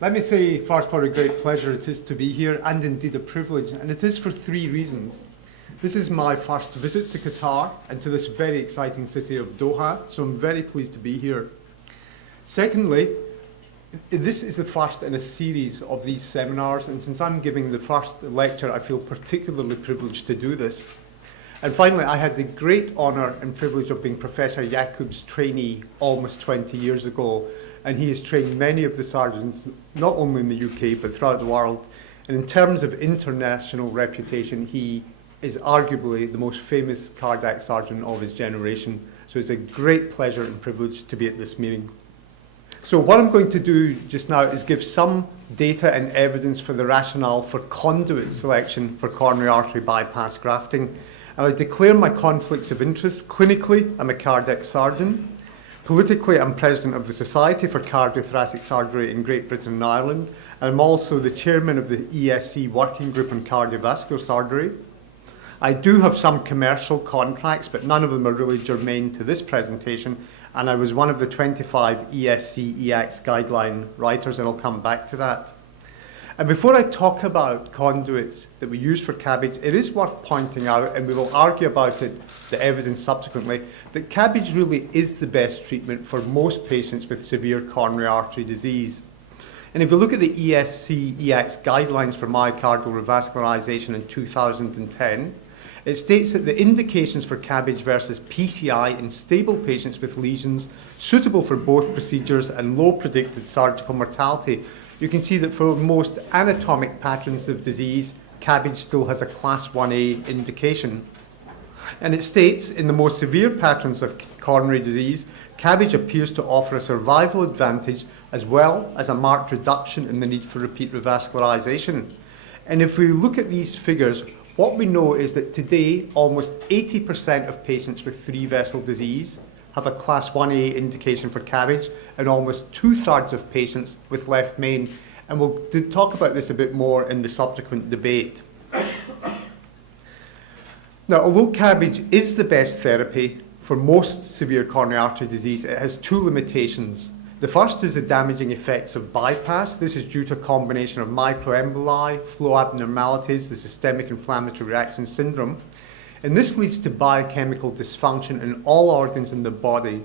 Let me say first what a great pleasure it is to be here, and indeed a privilege, and it is for three reasons. This is my first visit to Qatar and to this very exciting city of Doha, so I'm very pleased to be here. Secondly, this is the first in a series of these seminars, and since I'm giving the first lecture, I feel particularly privileged to do this. And finally, I had the great honour and privilege of being Professor Yaqub's trainee almost 20 years ago, and he has trained many of the surgeons, not only in the UK, but throughout the world. And in terms of international reputation, he is arguably the most famous cardiac surgeon of his generation. So it's a great pleasure and privilege to be at this meeting. So what I'm going to do just now is give some data and evidence for the rationale for conduit selection for coronary artery bypass grafting. And I declare my conflicts of interest. Clinically, I'm a cardiac surgeon. Politically, I'm president of the Society for Cardiothoracic Surgery in Great Britain and Ireland, and I'm also the chairman of the ESC Working Group on Cardiovascular Surgery. I do have some commercial contracts, but none of them are really germane to this presentation, and I was one of the 25 ESC EACTS guideline writers, and I'll come back to that. And before I talk about conduits that we use for CABG, it is worth pointing out, and we will argue about it, the evidence subsequently, that CABG really is the best treatment for most patients with severe coronary artery disease. And if you look at the ESC EACTS guidelines for myocardial revascularization in 2010, it states that the indications for CABG versus PCI in stable patients with lesions suitable for both procedures and low predicted surgical mortality. You can see that for most anatomic patterns of disease, CABG still has a Class 1A indication. And it states in the most severe patterns of coronary disease, CABG appears to offer a survival advantage as well as a marked reduction in the need for repeat revascularization. And if we look at these figures, what we know is that today almost 80% of patients with three-vessel disease have a Class 1A indication for CABG, and almost 2/3 of patients with left main. And we'll talk about this a bit more in the subsequent debate. Now, although CABG is the best therapy for most severe coronary artery disease, it has two limitations. The first is the damaging effects of bypass. This is due to a combination of microemboli, flow abnormalities, the systemic inflammatory reaction syndrome. And this leads to biochemical dysfunction in all organs in the body,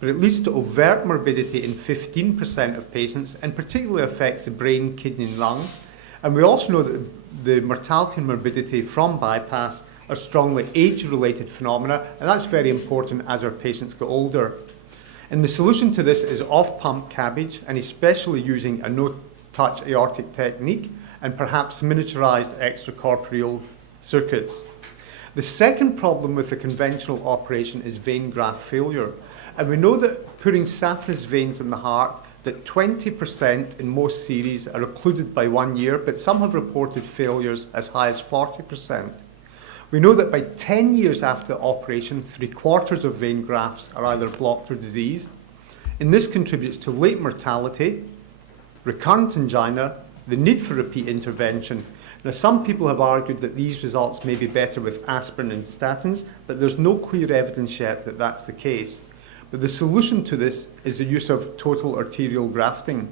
but it leads to overt morbidity in 15% of patients, and particularly affects the brain, kidney and lung. And we also know that the mortality and morbidity from bypass are strongly age-related phenomena, and that's very important as our patients get older. And the solution to this is off-pump CABG, and especially using a no-touch aortic technique and perhaps miniaturized extracorporeal circuits. The second problem with the conventional operation is vein graft failure. And we know that putting saphenous veins in the heart, that 20% in most series are occluded by 1 year, but some have reported failures as high as 40%. We know that by 10 years after the operation, 3/4 of vein grafts are either blocked or diseased. And this contributes to late mortality, recurrent angina, the need for repeat intervention. Now, some people have argued that these results may be better with aspirin and statins, but there's no clear evidence yet that that's the case. But the solution to this is the use of total arterial grafting.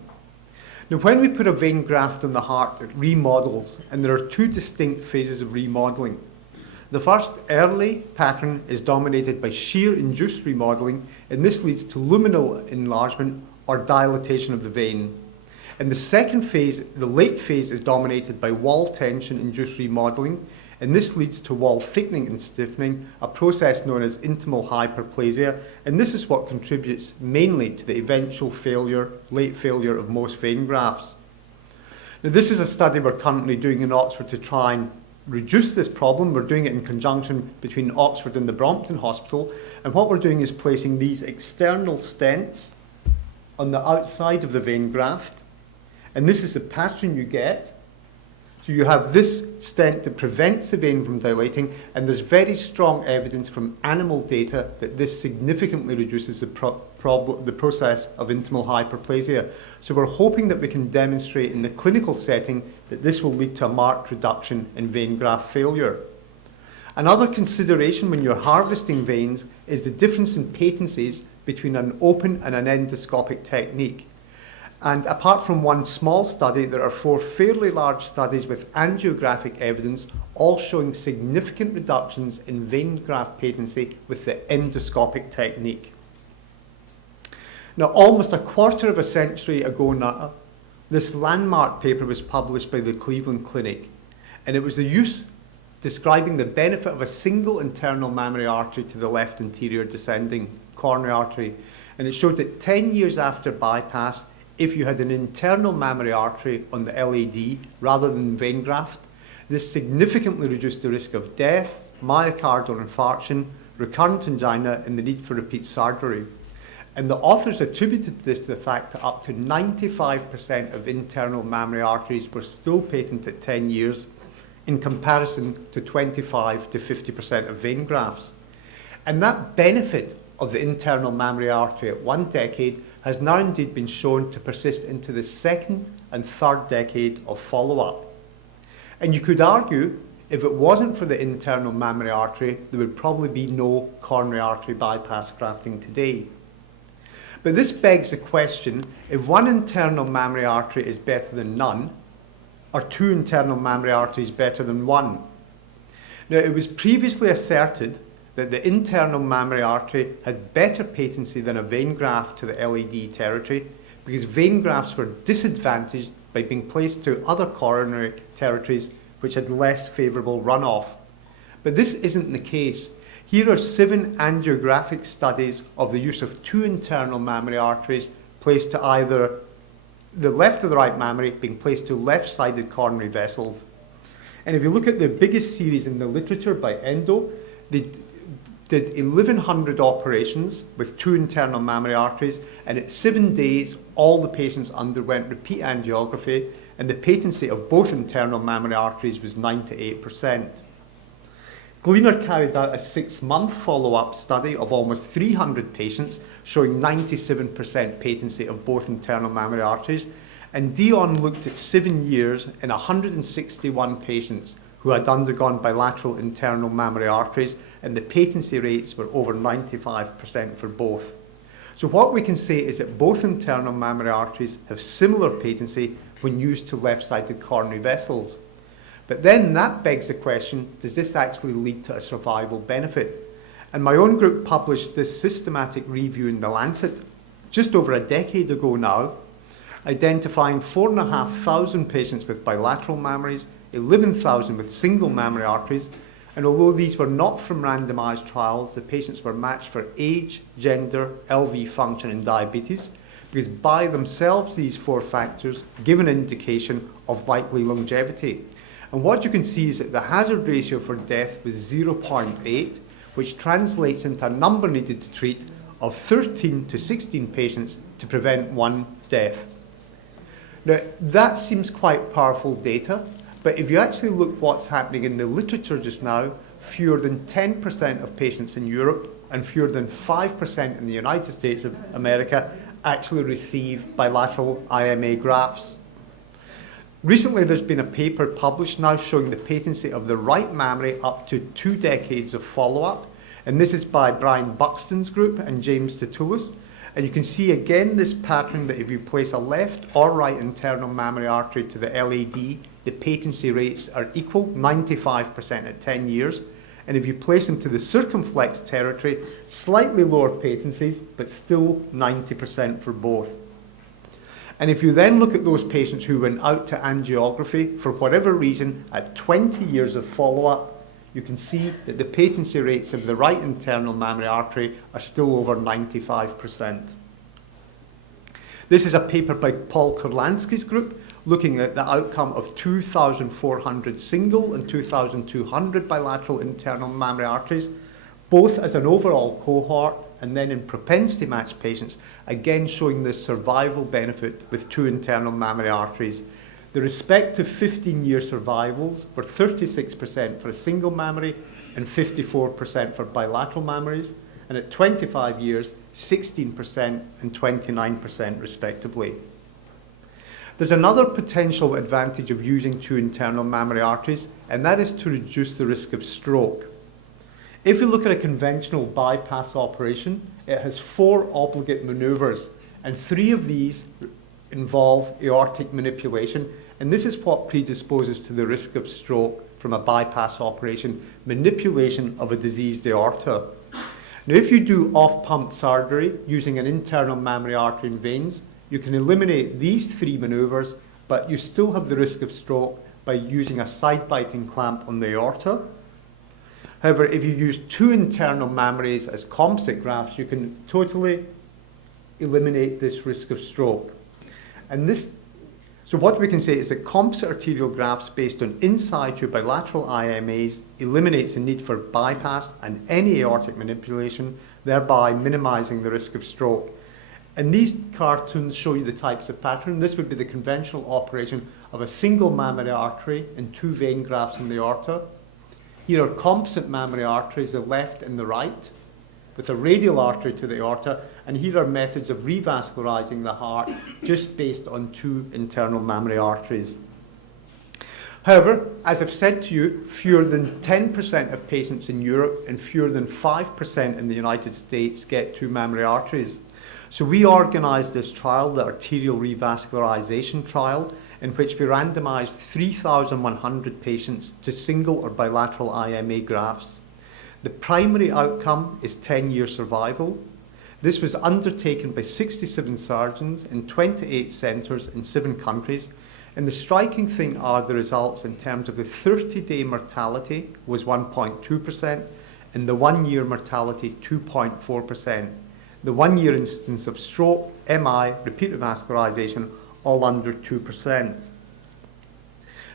Now, when we put a vein graft in the heart, it remodels, and there are two distinct phases of remodeling. The first early pattern is dominated by shear-induced remodeling, and this leads to luminal enlargement or dilatation of the vein. And the second phase, the late phase, is dominated by wall tension-induced remodeling, and this leads to wall thickening and stiffening, a process known as intimal hyperplasia, and this is what contributes mainly to the eventual failure, late failure of most vein grafts. Now, this is a study we're currently doing in Oxford to try and reduce this problem. We're doing it in conjunction between Oxford and the Brompton Hospital, and what we're doing is placing these external stents on the outside of the vein graft. And this is the pattern you get. So you have this stent that prevents the vein from dilating, and there's very strong evidence from animal data that this significantly reduces the process of intimal hyperplasia. So we're hoping that we can demonstrate in the clinical setting that this will lead to a marked reduction in vein graft failure. Another consideration when you're harvesting veins is the difference in patencies between an open and an endoscopic technique. And apart from one small study, there are 4 fairly large studies with angiographic evidence, all showing significant reductions in vein graft patency with the endoscopic technique. Now, almost a quarter of a century ago now, this landmark paper was published by the Cleveland Clinic, and it was the use describing the benefit of a single internal mammary artery to the left anterior descending coronary artery. And it showed that 10 years after bypass, if you had an internal mammary artery on the LAD rather than vein graft, this significantly reduced the risk of death, myocardial infarction, recurrent angina, and the need for repeat surgery. And the authors attributed this to the fact that up to 95% of internal mammary arteries were still patent at 10 years, in comparison to 25 to 50% of vein grafts. And that benefit of the internal mammary artery at 1 decade has now indeed been shown to persist into the 2nd and 3rd decade of follow-up. And you could argue, if it wasn't for the internal mammary artery, there would probably be no coronary artery bypass grafting today. But this begs the question, if one internal mammary artery is better than none, are 2 internal mammary arteries better than 1? Now, it was previously asserted that the internal mammary artery had better patency than a vein graft to the LAD territory because vein grafts were disadvantaged by being placed to other coronary territories which had less favourable runoff. But this isn't the case. Here are 7 angiographic studies of the use of 2 internal mammary arteries placed to either the left or the right mammary being placed to left-sided coronary vessels. And if you look at the biggest series in the literature by Endo, they did 1,100 operations with 2 internal mammary arteries, and at 7 days, all the patients underwent repeat angiography, and the patency of both internal mammary arteries was 98%. Gleaner carried out a 6-month follow-up study of almost 300 patients, showing 97% patency of both internal mammary arteries, and Dion looked at 7 years in 161 patients who had undergone bilateral internal mammary arteries, and the patency rates were over 95% for both. So what we can say is that both internal mammary arteries have similar patency when used to left-sided coronary vessels. But then that begs the question, does this actually lead to a survival benefit? And my own group published this systematic review in the Lancet just over a decade ago now, identifying 4,500 patients with bilateral mammaries, 11,000 with single mammary arteries, and although these were not from randomized trials, the patients were matched for age, gender, LV function, and diabetes, because by themselves these 4 factors give an indication of likely longevity. And what you can see is that the hazard ratio for death was 0.8, which translates into a number needed to treat of 13 to 16 patients to prevent 1 death. Now, that seems quite powerful data, but if you actually look what's happening in the literature just now, fewer than 10% of patients in Europe and fewer than 5% in the United States of America actually receive bilateral IMA grafts. Recently, there's been a paper published now showing the patency of the right mammary up to 2 decades of follow-up, and this is by Brian Buxton's group and James Titoulis. And you can see again this pattern that if you place a left or right internal mammary artery to the LAD, the patency rates are equal, 95% at 10 years. And if you place them to the circumflex territory, slightly lower patencies, but still 90% for both. And if you then look at those patients who went out to angiography for whatever reason at 20 years of follow-up, you can see that the patency rates of the right internal mammary artery are still over 95%. This is a paper by Paul Kurlansky's group looking at the outcome of 2,400 single and 2,200 bilateral internal mammary arteries, both as an overall cohort and then in propensity matched patients, again showing this survival benefit with 2 internal mammary arteries. The respective 15-year survivals were 36% for a single mammary and 54% for bilateral mammaries, and at 25 years, 16% and 29% respectively. There's another potential advantage of using 2 internal mammary arteries, and that is to reduce the risk of stroke. If you look at a conventional bypass operation, it has 4 obligate maneuvers, and 3 of these involve aortic manipulation, and this is what predisposes to the risk of stroke from a bypass operation, manipulation of a diseased aorta. Now, if you do off-pump surgery using an internal mammary artery and veins, you can eliminate these three manoeuvres, but you still have the risk of stroke by using a side-biting clamp on the aorta. However, if you use two internal mammaries as composite grafts, you can totally eliminate this risk of stroke. So what we can say is that composite arterial grafts based on in situ bilateral IMAs eliminates the need for bypass and any aortic manipulation, thereby minimizing the risk of stroke. And these cartoons show you the types of pattern. This would be the conventional operation of a single mammary artery and two vein grafts in the aorta. Here are composite mammary arteries, the left and the right, with a radial artery to the aorta, and here are methods of revascularizing the heart just based on two internal mammary arteries. However, as I've said to you, fewer than 10% of patients in Europe and fewer than 5% in the United States get two mammary arteries. So we organised this trial, the arterial revascularization trial, in which we randomised 3,100 patients to single or bilateral IMA grafts. The primary outcome is 10-year survival. This was undertaken by 67 surgeons in 28 centres in 7 countries. And the striking thing are the results in terms of the 30-day mortality was 1.2% and the 1-year mortality 2.4%. The 1-year instance of stroke, MI, repeat revascularization, all under 2%.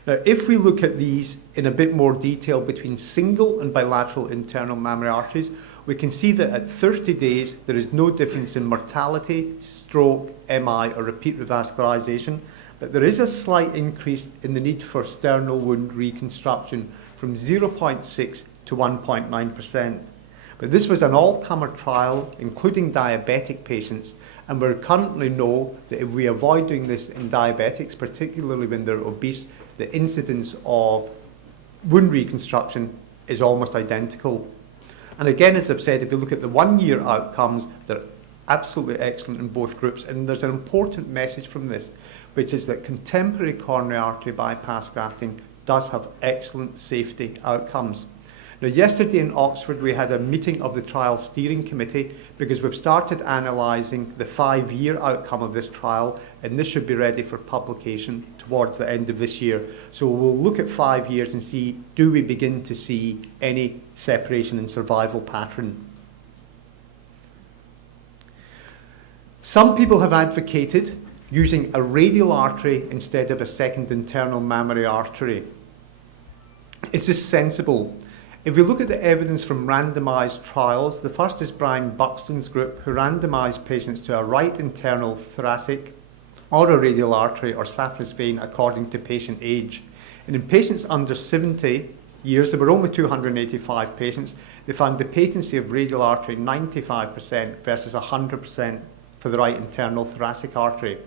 Now, if we look at these in a bit more detail between single and bilateral internal mammary arteries, we can see that at 30 days there is no difference in mortality, stroke, MI, or repeat revascularization, but there is a slight increase in the need for sternal wound reconstruction from 0.6 to 1.9%. But this was an all-comer trial, including diabetic patients, and we currently know that if we avoid doing this in diabetics, particularly when they're obese, the incidence of wound reconstruction is almost identical. And again, as I've said, if you look at the 1-year outcomes, they're absolutely excellent in both groups. And there's an important message from this, which is that contemporary coronary artery bypass grafting does have excellent safety outcomes. Now, yesterday in Oxford, we had a meeting of the trial steering committee because we've started analysing the 5-year outcome of this trial, and this should be ready for publication towards the end of this year. So we'll look at 5 years and see, do we begin to see any separation in survival pattern? Some people have advocated using a radial artery instead of a second internal mammary artery. Is this sensible? If we look at the evidence from randomized trials, the first is Brian Buxton's group, who randomized patients to a right internal thoracic or a radial artery or saphenous vein according to patient age. And in patients under 70 years, there were only 285 patients, they found the patency of radial artery 95% versus 100% for the right internal thoracic artery.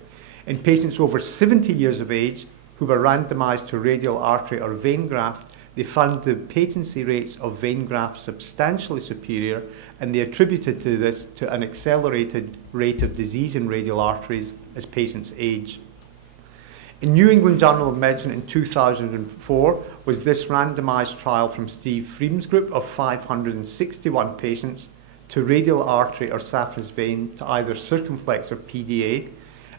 In patients over 70 years of age who were randomized to radial artery or vein graft, they found the patency rates of vein graft substantially superior, and they attributed to this to an accelerated rate of disease in radial arteries as patients age. In New England Journal of Medicine in 2004 was this randomized trial from Steve Freeman's group of 561 patients to radial artery or saphenous vein to either circumflex or PDA,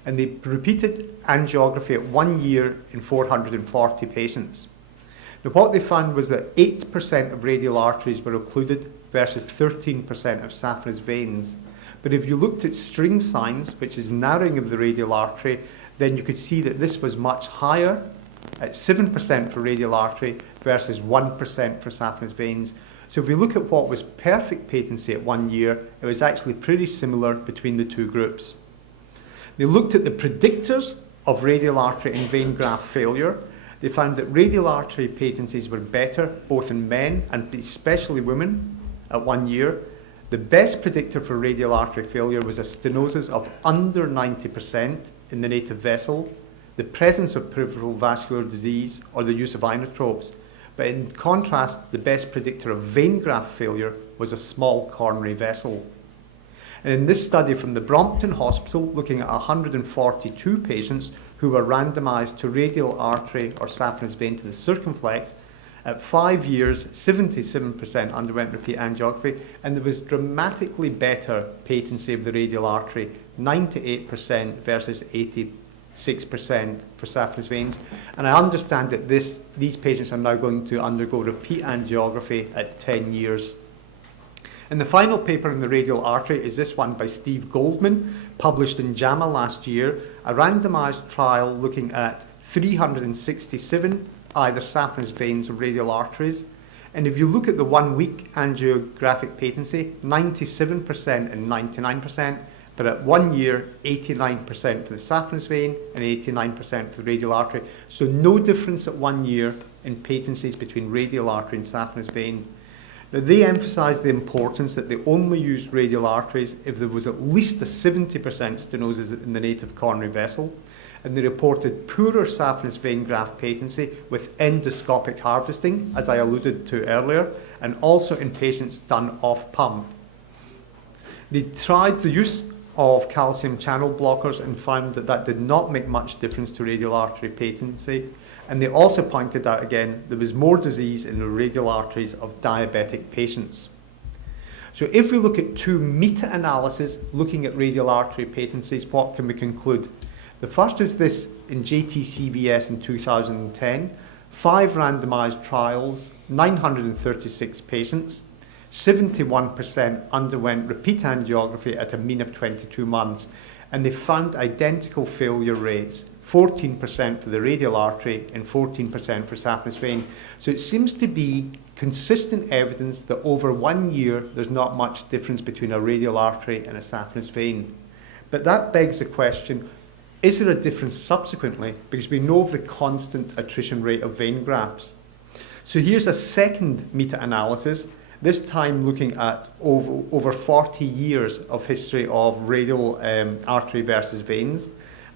and they repeated angiography at 1 year in 440 patients. Now, what they found was that 8% of radial arteries were occluded versus 13% of saphenous veins. But if you looked at string signs, which is narrowing of the radial artery, then you could see that this was much higher at 7% for radial artery versus 1% for saphenous veins. So if we look at what was perfect patency at 1 year, it was actually pretty similar between the two groups. They looked at the predictors of radial artery and vein graft failure. They found that radial artery patencies were better both in men and especially women at 1 year. The best predictor for radial artery failure was a stenosis of under 90% in the native vessel, the presence of peripheral vascular disease, or the use of inotropes. But in contrast, the best predictor of vein graft failure was a small coronary vessel. And in this study from the Brompton Hospital, looking at 142 patients who were randomized to radial artery or saphenous vein to the circumflex, at 5 years, 77% underwent repeat angiography, and there was dramatically better patency of the radial artery, 98% versus 86% for saphenous veins. And I understand that these patients are now going to undergo repeat angiography at 10 years. And the final paper in the radial artery is this one by Steve Goldman, published in JAMA last year, a randomized trial looking at 367 either saphenous veins or radial arteries. And if you look at the 1 week angiographic patency, 97% and 99%, but at 1 year, 89% for the saphenous vein and 89% for the radial artery. So no difference at 1 year in patencies between radial artery and saphenous vein. Now, they emphasised the importance that they only used radial arteries if there was at least a 70% stenosis in the native coronary vessel, and they reported poorer saphenous vein graft patency with endoscopic harvesting, as I alluded to earlier, and also in patients done off pump. They tried the use of calcium channel blockers and found that that did not make much difference to radial artery patency. And they also pointed out again there was more disease in the radial arteries of diabetic patients. So if we look at 2 meta-analyses looking at radial artery patencies, what can we conclude? The first is this in JTCVS in 2010, 5 randomized trials, 936 patients, 71% underwent repeat angiography at a mean of 22 months, and they found identical failure rates, 14% for the radial artery and 14% for saphenous vein. So it seems to be consistent evidence that over 1 year there's not much difference between a radial artery and a saphenous vein. But that begs the question, is there a difference subsequently? Because we know of the constant attrition rate of vein grafts. So here's a second meta-analysis, this time looking at over 40 years of history of radial artery versus veins,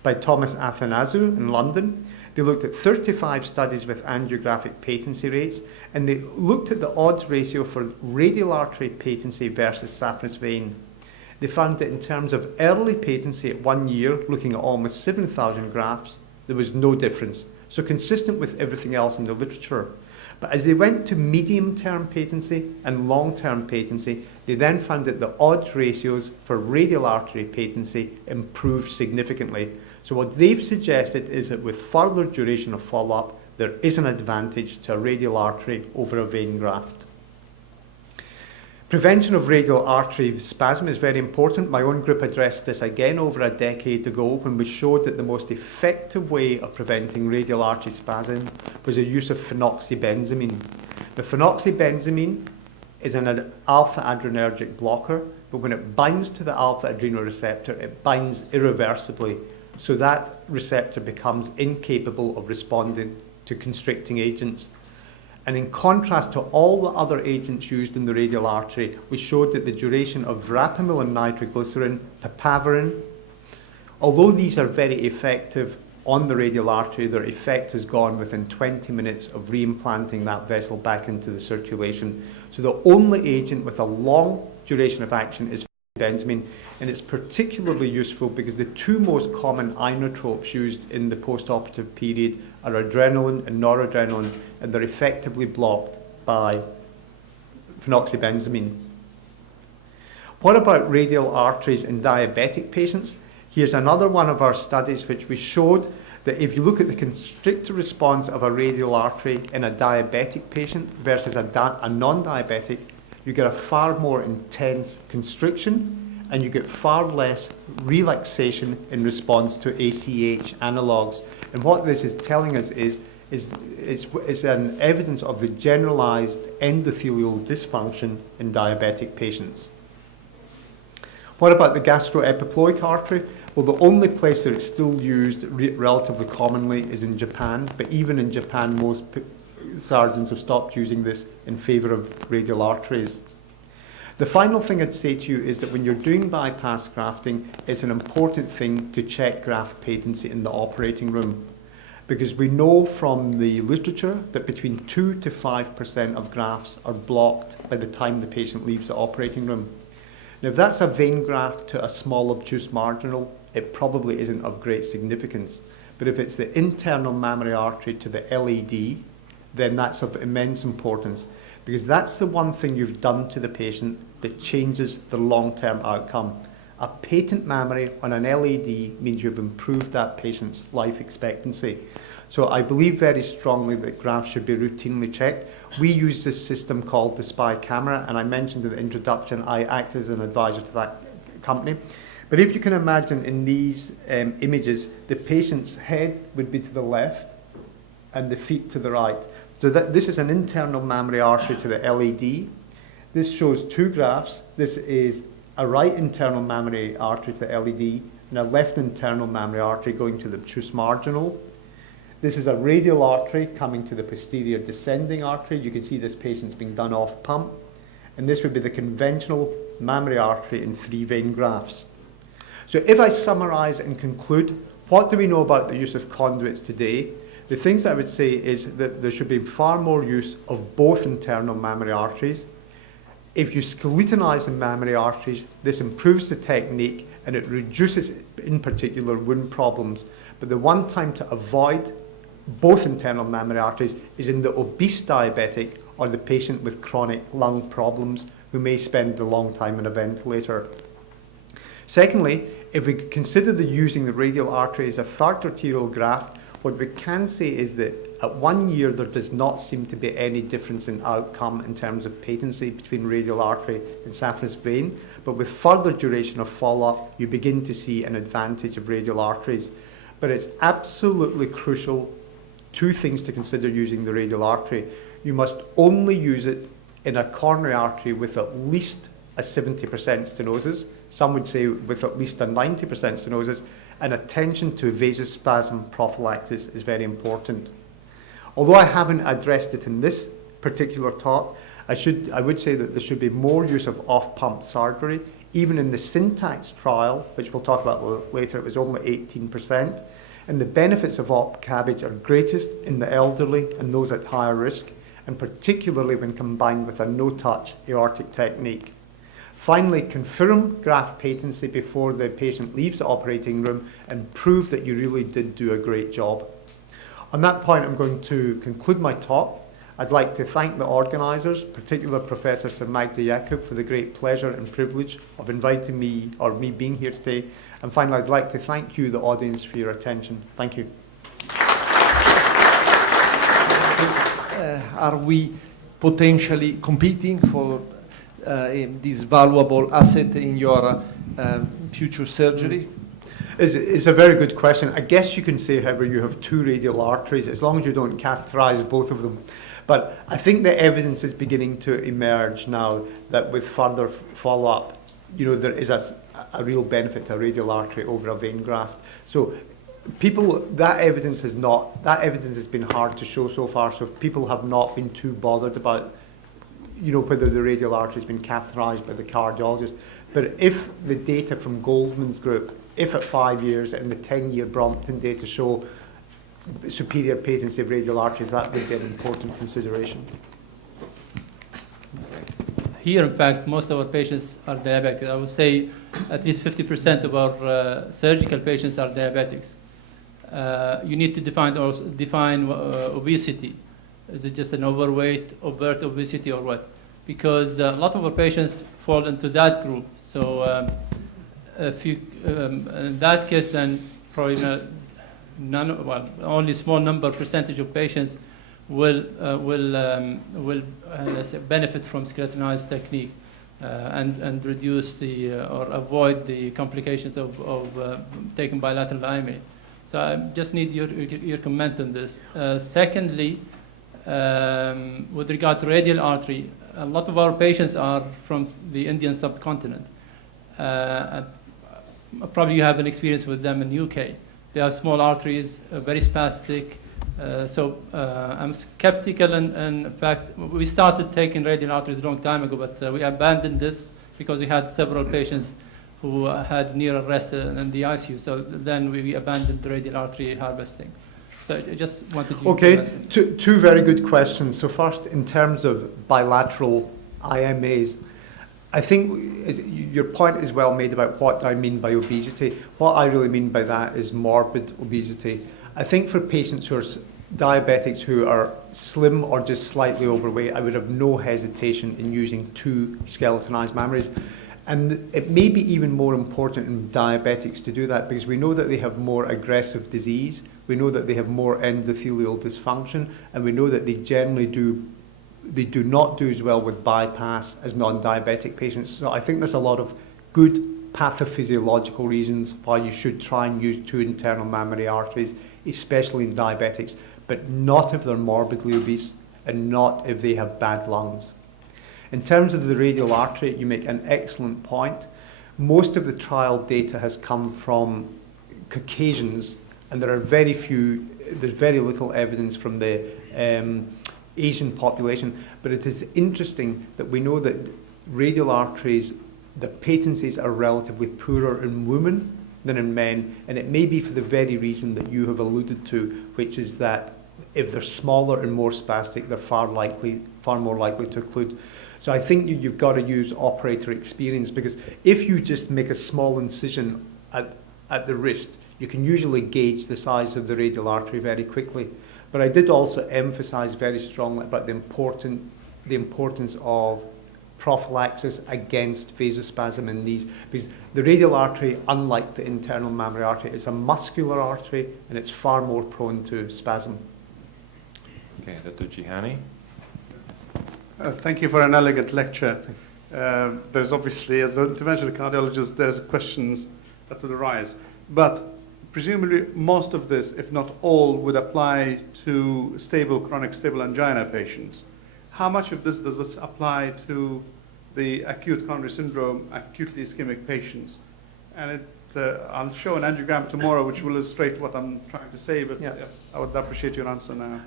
by Thomas Athanasiou in London. They looked at 35 studies with angiographic patency rates, and they looked at the odds ratio for radial artery patency versus saphenous vein. They found that in terms of early patency at 1 year, looking at almost 7,000 grafts, there was no difference. So consistent with everything else in the literature. But as they went to medium-term patency and long-term patency, they then found that the odds ratios for radial artery patency improved significantly. So what they've suggested is that with further duration of follow-up, there is an advantage to a radial artery over a vein graft. Prevention of radial artery spasm is very important. My own group addressed this again over a decade ago when we showed that the most effective way of preventing radial artery spasm was the use of phenoxybenzamine. The phenoxybenzamine is an alpha adrenergic blocker, but when it binds to the alpha adrenal receptor, it binds irreversibly. So that receptor becomes incapable of responding to constricting agents. And in contrast to all the other agents used in the radial artery, we showed that the duration of verapamil and nitroglycerin, papaverine, although these are very effective on the radial artery, their effect is gone within 20 minutes of reimplanting that vessel back into the circulation. So the only agent with a long duration of action is benzamine, and it's particularly useful because the 2 most common inotropes used in the post-operative period are adrenaline and noradrenaline, and they're effectively blocked by phenoxybenzamine. What about radial arteries in diabetic patients? Here's another one of our studies which we showed that if you look at the constrictor response of a radial artery in a diabetic patient versus a non-diabetic, you get a far more intense constriction and you get far less relaxation in response to ACH analogues. And what this is telling us is an evidence of the generalized endothelial dysfunction in diabetic patients. What about the gastroepiploic artery? Well, the only place that it's still used relatively commonly is in Japan, but even in Japan, most surgeons have stopped using this in favour of radial arteries. The final thing I'd say to you is that when you're doing bypass grafting, it's an important thing to check graft patency in the operating room, because we know from the literature that between 2 to 5% of grafts are blocked by the time the patient leaves the operating room. Now, if that's a vein graft to a small obtuse marginal, it probably isn't of great significance. But if it's the internal mammary artery to the LAD, then that's of immense importance, because that's the one thing you've done to the patient that changes the long-term outcome. A patent mammary on an LAD means you've improved that patient's life expectancy. So I believe very strongly that grafts should be routinely checked. We use this system called the SPY camera, and I mentioned in the introduction I act as an advisor to that company. But if you can imagine in these images, the patient's head would be to the left and the feet to the right. So this is an internal mammary artery to the LAD. This shows two grafts. This is a right internal mammary artery to the LAD and a left internal mammary artery going to the obtuse marginal. This is a radial artery coming to the posterior descending artery. You can see this patient's being done off pump. And this would be the conventional mammary artery in 3 vein grafts. So if I summarize and conclude, what do we know about the use of conduits today? The things I would say is that there should be far more use of both internal mammary arteries. If you skeletonize the mammary arteries, this improves the technique and it reduces, in particular, wound problems. But the one time to avoid both internal mammary arteries is in the obese diabetic or the patient with chronic lung problems who may spend a long time in a ventilator. Secondly, if we consider using the radial artery as a third arterial graft, what we can say is that at 1 year there does not seem to be any difference in outcome in terms of patency between radial artery and saphenous vein, but with further duration of follow-up you begin to see an advantage of radial arteries. But it's absolutely crucial, 2 things to consider using the radial artery. You must only use it in a coronary artery with at least a 70% stenosis, some would say with at least a 90% stenosis, and attention to vasospasm prophylaxis is very important. Although I haven't addressed it in this particular talk, I would say that there should be more use of off-pump surgery. Even in the Syntax trial, which we'll talk about later, it was only 18%. And the benefits of op cabbage are greatest in the elderly and those at higher risk, and particularly when combined with a no-touch aortic technique. Finally, confirm graft patency before the patient leaves the operating room and prove that you really did do a great job. On that point, I'm going to conclude my talk. I'd like to thank the organisers, particularly Professor Sir Magda Jakob, for the great pleasure and privilege of inviting me, or me being here today. And finally, I'd like to thank you, the audience, for your attention. Thank you. Are we potentially competing for this valuable asset in your future surgery? It's a very good question. I guess you can say, however, you have 2 radial arteries, as long as you don't catheterize both of them. But I think the evidence is beginning to emerge now that with further follow-up, there is a real benefit to a radial artery over a vein graft. So that evidence has been hard to show so far, so people have not been too bothered about whether the radial artery has been catheterized by the cardiologist. But if the data from Goldman's group, if at 5 years and the 10-year Brompton data show superior patency of radial arteries, that would be an important consideration. Here, in fact, most of our patients are diabetic. I would say at least 50% of our surgical patients are diabetics. You need to define obesity. Is it just an overweight, overt obesity, or what? Because a lot of our patients fall into that group. So if you, in that case, then probably only a small percentage of patients will benefit from skeletonized technique and reduce or avoid the complications of taking bilateral IMA. So I just need your comment on this. Secondly, with regard to radial artery, a lot of our patients are from the Indian subcontinent. Probably you have an experience with them in UK. They have small arteries, very spastic. So I'm skeptical, and in fact, we started taking radial arteries a long time ago, but we abandoned this because we had several patients who had near arrest in the ICU. So then we abandoned the radial artery harvesting. So I just wanted you to answer. Two very good questions. So first, in terms of bilateral IMAs, I think your point is well made about what I mean by obesity. What I really mean by that is morbid obesity. I think for patients who are diabetics who are slim or just slightly overweight, I would have no hesitation in using 2 skeletonized mammaries. And it may be even more important in diabetics to do that because we know that they have more aggressive disease, we know that they have more endothelial dysfunction, and we know that they generally do not do as well with bypass as non-diabetic patients. So I think there's a lot of good pathophysiological reasons why you should try and use 2 internal mammary arteries, especially in diabetics, but not if they're morbidly obese and not if they have bad lungs. In terms of the radial artery, you make an excellent point. Most of the trial data has come from Caucasians, and there's very little evidence from the Asian population, but it is interesting that we know that radial arteries, the patencies are relatively poorer in women than in men, and it may be for the very reason that you have alluded to, which is that if they're smaller and more spastic, they're far more likely to occlude. So I think you've got to use operator experience, because if you just make a small incision at the wrist, you can usually gauge the size of the radial artery very quickly. But I did also emphasize very strongly about the importance of prophylaxis against vasospasm in these, because the radial artery, unlike the internal mammary artery, is a muscular artery and it's far more prone to spasm. Okay, Dr. Jihani. Thank you for an elegant lecture. There's obviously, as an interventional cardiologist, there's questions that would arise. But presumably most of this, if not all, would apply to chronic stable angina patients. How much of this does this apply to the acute coronary syndrome, acutely ischemic patients? And I'll show an angiogram tomorrow which will illustrate what I'm trying to say, but yeah, I would appreciate your answer now.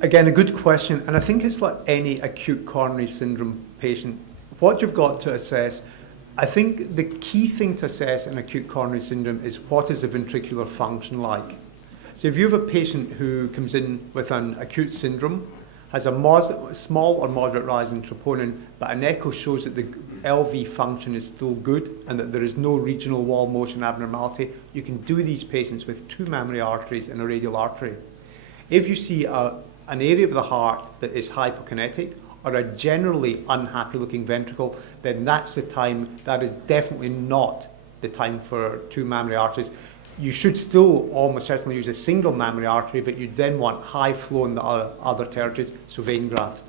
Again, a good question, and I think it's like any acute coronary syndrome patient. What you've got to assess, I think the key thing to assess in acute coronary syndrome is what is the ventricular function like. So if you have a patient who comes in with an acute syndrome, has a small or moderate rise in troponin, but an echo shows that the LV function is still good and that there is no regional wall motion abnormality, you can do these patients with 2 mammary arteries and a radial artery. If you see an area of the heart that is hypokinetic or a generally unhappy looking ventricle, then that's the time, that is definitely not the time for 2 mammary arteries. You should still almost certainly use a single mammary artery, but you then want high flow in the other territories, so vein graft.